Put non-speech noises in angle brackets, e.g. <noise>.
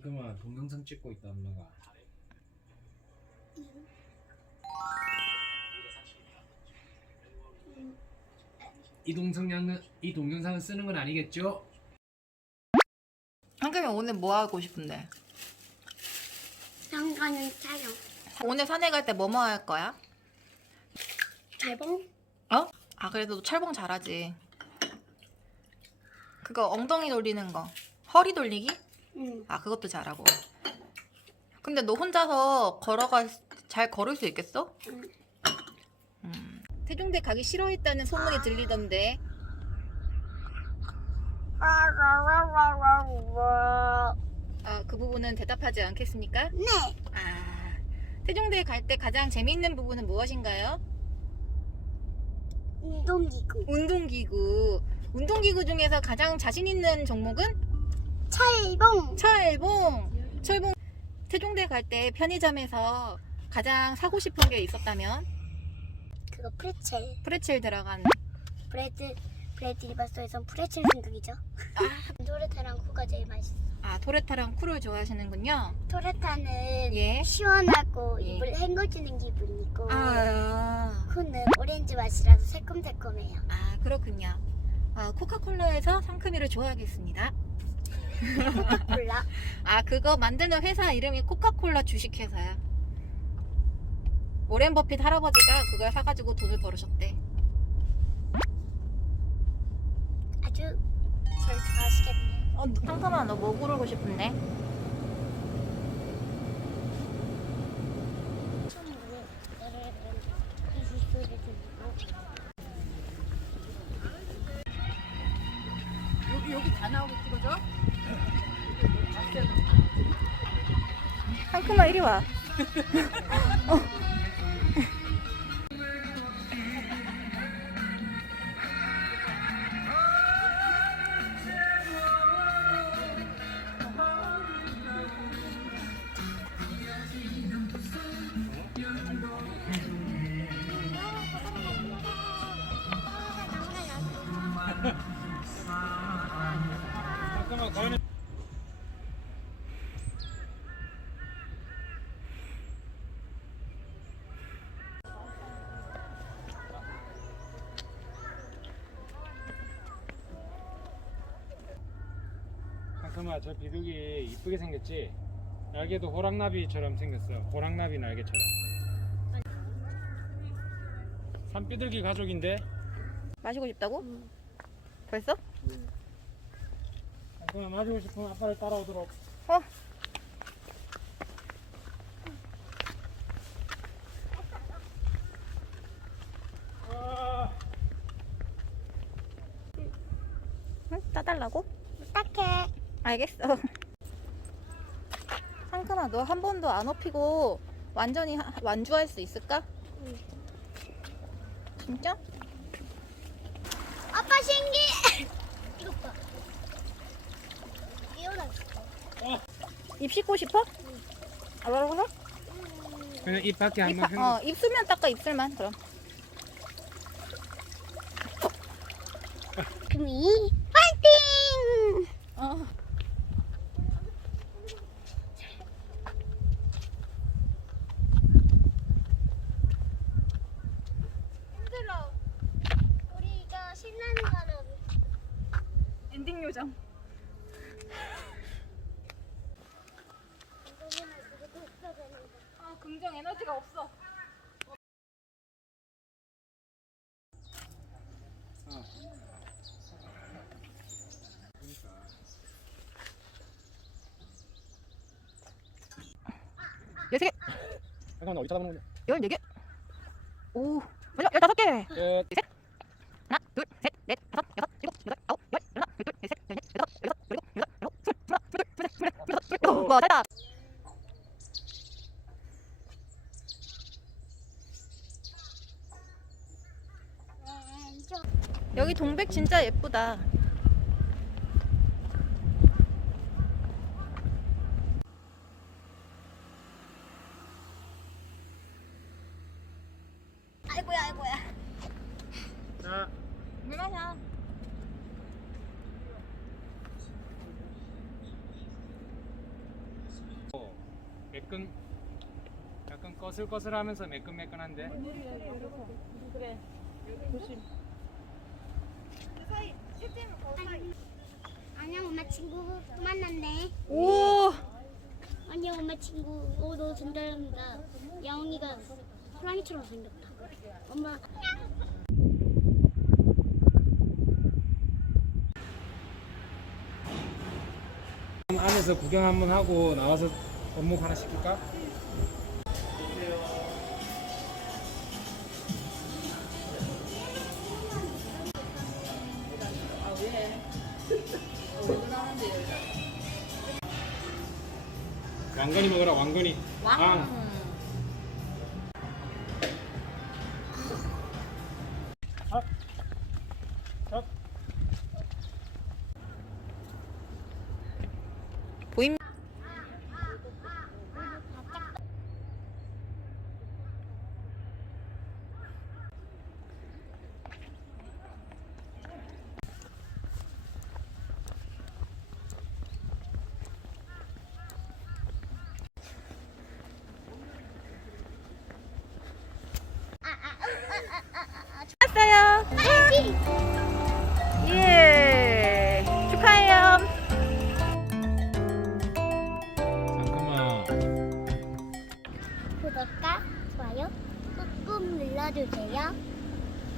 잠깐만 동영상 찍고 있다 엄마가 이 동영상은 이 동영상을 쓰는 건 아니겠죠? 한금이 오늘 뭐 하고 싶은데? 상관은 촬영. 오늘 산에 갈 때 뭐 뭐 할 거야? 달봉? 어? 아 그래도 너 철봉 잘하지. 그거 엉덩이 돌리는 거, 허리 돌리기? 응. 아 그것도 잘하고. 근데 너 혼자서 걸어가 잘 걸을 수 있겠어? 응. 음. 태종대 가기 싫어했다는 소문이 들리던데. 아 그 부분은 대답하지 않겠습니까? 네. 아 태종대 갈때 가장 재미있는 부분은 무엇인가요? 운동기구. 운동기구. 운동기구 중에서 가장 자신 있는 종목은 철봉. 철봉. 철봉. 태종대 갈 때 편의점에서 가장 사고 싶은 게 있었다면 그거 프레첼. 프레첼 들어간 브레드 브레드 리바소에선 프레첼 생각이죠. 아, <laughs> 토레타랑 쿠가 제일 맛있어. 아 토레타랑 쿠를 좋아하시는군요. 토레타는 예. 시원하고 예. 입을 헹궈주는 기분이고 아, 쿠는 오렌지 맛이라서 새콤달콤해요. 아 그렇군요. 아, 코카콜라에서 상큼이를 좋아하겠습니다. 코카콜라. 아 그거 만드는 회사 이름이 코카콜라 주식회사야. 오렌 버핏 할아버지가 그걸 사가지고 돈을 벌으셨대. 아주 절 좋아하시겠네. 어, 상큼아 너 뭐 고르고 싶은데? 여기 여기 다 나오게 찍어줘. 상큼아 이리 와. <laughs> 어. 잠깐만 저 비둘기 이쁘게 생겼지? 날개도 호랑나비처럼 생겼어 호랑나비 날개처럼 산비둘기 가족인데? 마시고 싶다고? 벌써? 잠깐만 마시고 싶으면 아빠를 따라오도록 어. 아, 응? 따달라고? 딱해. 알겠어. <laughs> 상큼아, 너 한 번도 안 업히고 완전히 하- 완주할 수 있을까? 응. 진짜? 아빠 신기. <laughs> 이거 봐. 깨어났어. 입 씻고 싶어? 아, 뭐라고? 그냥 입 밖에 입, 한번 어, 입술면 닦아, 입술만. 그럼. 금이 파이팅! 어. 힘들어. 우리가 신나는 거는 요정. 아, 긍정 에너지가 없어. 열세 개, 잠깐만 어디 쳐다보는 거냐 열네 개, 오, 열여 열다섯 개. 끝하나, 둘, 셋, 넷, 다섯, 여섯, 일곱, 여덟, 아홉, 열, 열하나, 열둘, 열셋, 열넷, 열다섯, 열여섯, 열일곱, 열여덟, 열아홉, 스물, 스물하나, 스물둘, 스물셋, 스물넷, 스물여섯. 와, 됐다. 여기 동백 진짜 예쁘다. 아이고야 아이고야. 자 물 마셔. 매끈 약간 꺼슬꺼슬하면서 매끈매끈한데 그래. 조심. 안녕 엄마 친구 또 만났네. 오. 안녕 엄마 친구. 오너 진달입니다. 야옹이가 호랑이처럼 생겼다. 엄마. 안에서 구경 한번 하고 나와서 원목 하나 시킬까? 왕건이 먹어라 왕건이 왕. 아. 왔어요.